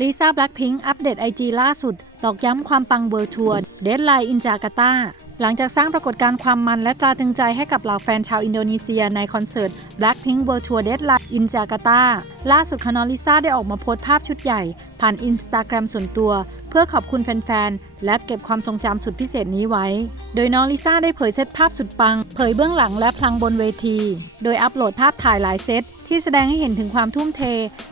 ลิซ่าแบล็คพิงค์อัปเดตไอจีล่าสุด ตอกย้ำความปังเวิร์ทัวร์เดดไลน์อินจาการ์ตา หลังจากสร้างปรากฏการณ์ความมันและตราตึงใจให้กับเหล่าแฟนชาวอินโดนีเซียในคอนเสิร์ต Blackpink World Tour Deadline in Jakarta ล่าสุดคานอลิซ่าได้ออกมาโพสต์ภาพชุดใหญ่ ผ่านอินสตาแกรมส่วนตัว เพื่อขอบคุณแฟน ๆ และเก็บความทรงจำสุดพิเศษนี้ไว้ โดยน้องลิซ่าได้เผยเซตภาพสุดปัง เผยเบื้องหลังและพลังบนเวที โดยอัปโหลดภาพถ่ายหลายเซต ที่แสดงให้เห็นถึงความทุ่มเท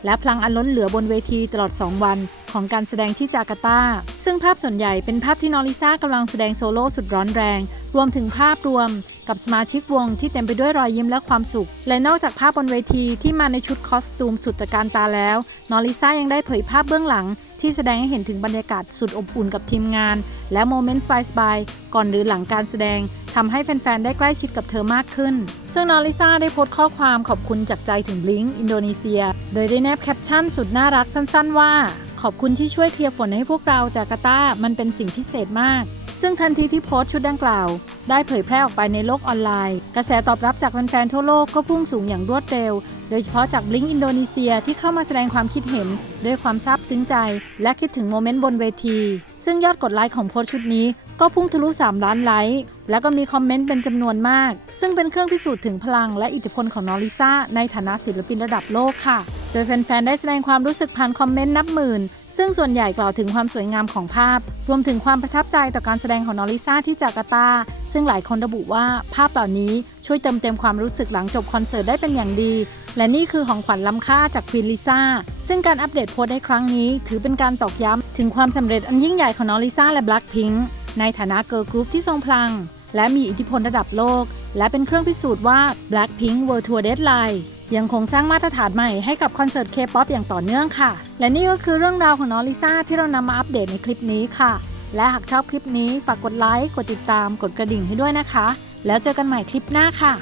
และพลังอันล้นเหลือบนเวทีตลอด 2 วัน ของการแสดงที่จาการ์ตา ซึ่งภาพส่วนใหญ่เป็นภาพที่นอริซ่ากำลังแสดงโซโล่สุดร้อนแรง รวมถึงภาพรวมกับสมาชิกวงที่เต็มไปด้วยรอยยิ้มและความสุข และนอกจากภาพบนเวทีที่มาในชุดคอสตูมสุดตะการตาแล้ว นอริซ่ายังได้เผยภาพเบื้องหลัง ที่แสดงให้เห็นถึงบรรยากาศสุดอบอุ่นกับทีมงาน และโมเมนต์สบายๆก่อนหรือหลังการแสดงทำให้แฟนๆ ได้ใกล้ชิดกับเธอมากขึ้น ซึ่งน้องลิซ่าได้โพสต์ข้อความขอบคุณจากใจถึงบลิงอินโดนีเซีย โดยได้แนบแคปชั่นสุดน่ารักสั้นๆ ว่า ขอบคุณที่ช่วยเคลียร์ฝนให้พวกเราจาการ์ตามันเป็นสิ่งพิเศษมาก ซึ่งทันทีที่โพสต์ชุดดังกล่าว ได้เผยแพร่ออกไปในโลกออนไลน์ กระแสตอบรับจากแฟนๆทั่วโลกก็พุ่งสูงอย่างรวดเร็ว โดยเฉพาะจากบลิงอินโดนีเซียที่เข้ามาแสดงความคิดเห็น ด้วยความซาบซึ้งใจ และคิดถึงโมเมนต์บนเวที ซึ่งยอดกดไลค์ของโพสต์ชุดนี้ ก็พุ่งทะลุ 3 ล้านไลค์ แล้วก็มีคอมเมนต์เป็นจำนวนมาก ซึ่งเป็นเครื่องพิสูจน์ถึงพลังและอิทธิพลของน้องลิซ่าในฐานะศิลปินระดับโลกค่ะ โดยแฟนๆได้แสดงความรู้สึกผ่านคอมเมนต์นับหมื่น ซึ่งส่วนใหญ่กล่าวถึงความสวยงามของภาพ รวมถึงความประทับใจต่อการแสดงของน้องลิซ่าที่จาการ์ตา ซึ่งหลายคนระบุว่าภาพเหล่านี้ช่วยเติมเต็มความรู้สึกหลังจบคอนเสิร์ตได้เป็นอย่างดี และนี่คือของขวัญล้ำค่าจากควีนลิซ่า ซึ่งการอัปเดตโพสต์ในครั้งนี้ ถือเป็นการตอกย้ำถึงความสำเร็จอันยิ่งใหญ่ของน้องลิซ่าและ Blackpink ในฐานะเกิร์ลกรุ๊ปที่ทรงพลัง และมีอิทธิพลระดับโลก และเป็นเครื่องพิสูจน์ว่า Blackpink World Tour Deadline ยังคงสร้างมาตรฐานใหม่ให้กับคอนเสิร์ตเคป๊อปอย่างต่อเนื่องค่ะ และนี่ก็คือเรื่องราวของน้องลิซ่าที่เรานำมาอัปเดตในคลิปนี้ค่ะ และหากชอบคลิปนี้ฝากกดไลค์ กดติดตาม กดกระดิ่งให้ด้วยนะคะ แล้วเจอกันใหม่คลิปหน้าค่ะ